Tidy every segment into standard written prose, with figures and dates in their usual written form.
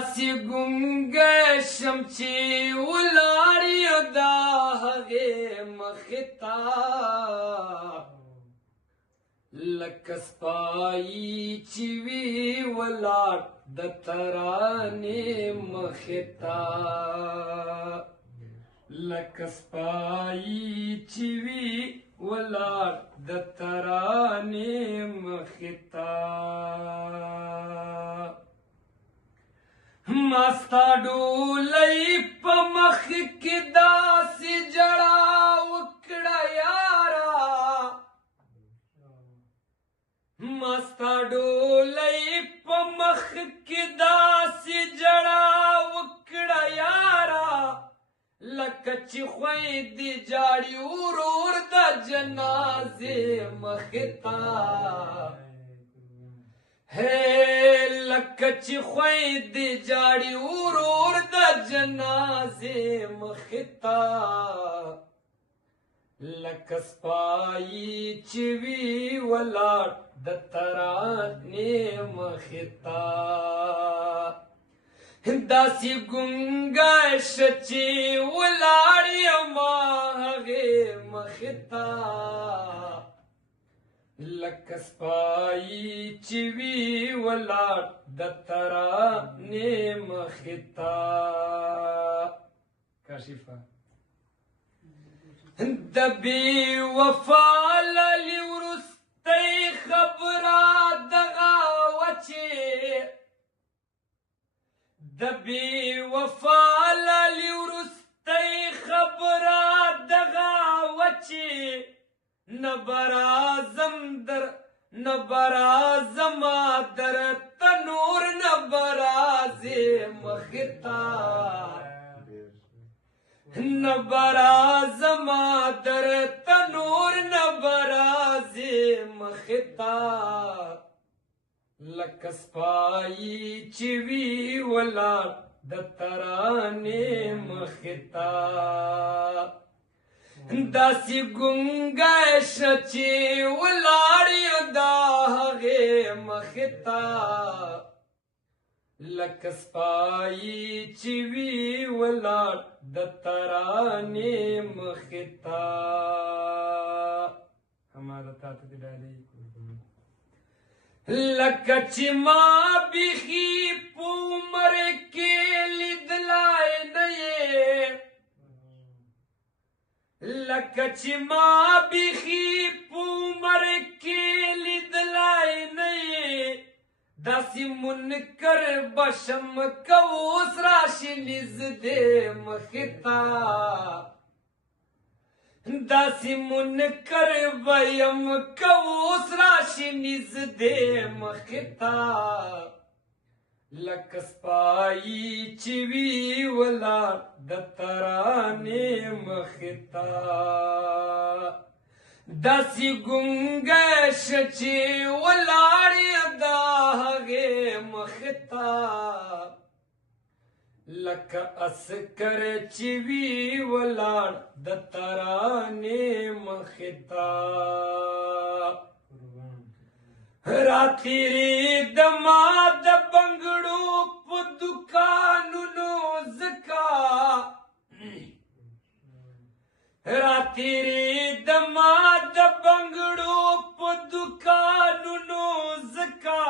داسې ګونګه شم چې ولاړ یم د هغې مخې ته لکه سپایي چې وي ولاړ د ترانې مخې ته لکه سپایي چې وي ولاړ د ترانې مخې ته ما ستا ډولۍ په مخ کې داسې ژړا وکړه یاره ما ستا ډولۍ په مخ کې داسې ژړا وکړه یاره لکه چې خویندې جاړي ورور د جنازې مخې ته لکه چې خویندې جاړي ورور د جنازې مخې ته لکه سپایي چې وي ولاړ د ترانې مخې ته داسې ګونګه شه چې ولاړ یم هغې مخې ته لکه سپایي چې وي ولاړ د ترانې مخې ته کاشفه د بې وفا لالي وروستی خبره دغه وه چې د بې وفا لالي وروستی خبره دغه وه چې نه به راځمه درته نور نه به راځې مخې ته نه به راځمه درته نور نه به راځې مخې ته لکه سپایي چې وي ولاړ د ترانې مخې ته داسې ګونګه شه چې ولاړ یم د هغې مخې ته لکه سپایي چې وي ولاړ د ترانې مخې ته هماغه تا ته دې ډالۍ لکه چې ما بیخي په عمر کې لیدلی نه یې لکه چې ما بیخي په عمر کې لیدلی نه یې داسې منکر به شم که اوس راشي نږدې مخې ته داسې منکر به یم که اوس راشي نږدې مخې ته لکه سپایي چې وي ولاړ د ترانې مخې ته داسې ګونګه شه چې ولاړ یم د هغې مخې ته لکه عسکر چې وي ولاړ د ترانې مخې ته راتېرېدمه د بنګړو په دوکانونو ځکه راتېرېدمه د بنګړو په دوکانونو ځکه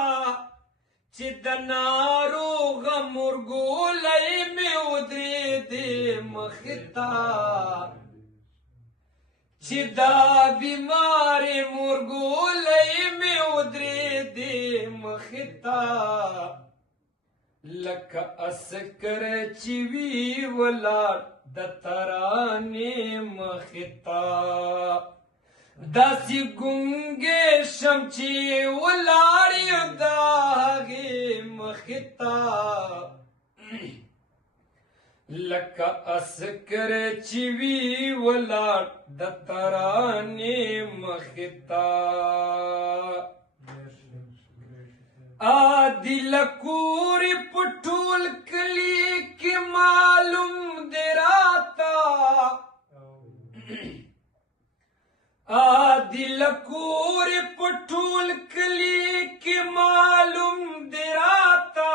چې د ناروغه مورګولی مې ودرېدې مخې ته چې دا بیمارې مورګولی مې ودرېدې مخې ته لکه عسکر چې وي ولاړ د ترانې مخې ته داسې ګونګې شم چې ولاړ یم د هغې مخې ته لکه عسکر چې وي ولاړ د ترانې مخې ته عادل کورې په ټول کلي کې معلوم دی راته عادل کورې په ټول کلي کې معلوم دی راته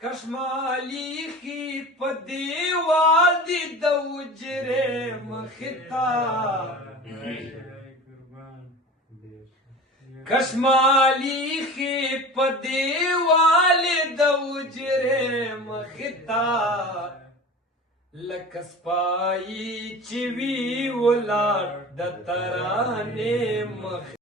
که کشمالی خی په دیوال دی د وجرې مختا کشمالی خی په دیوال د وجرې مختا لکه سپایي چې وی ولاړ د ترانې مخ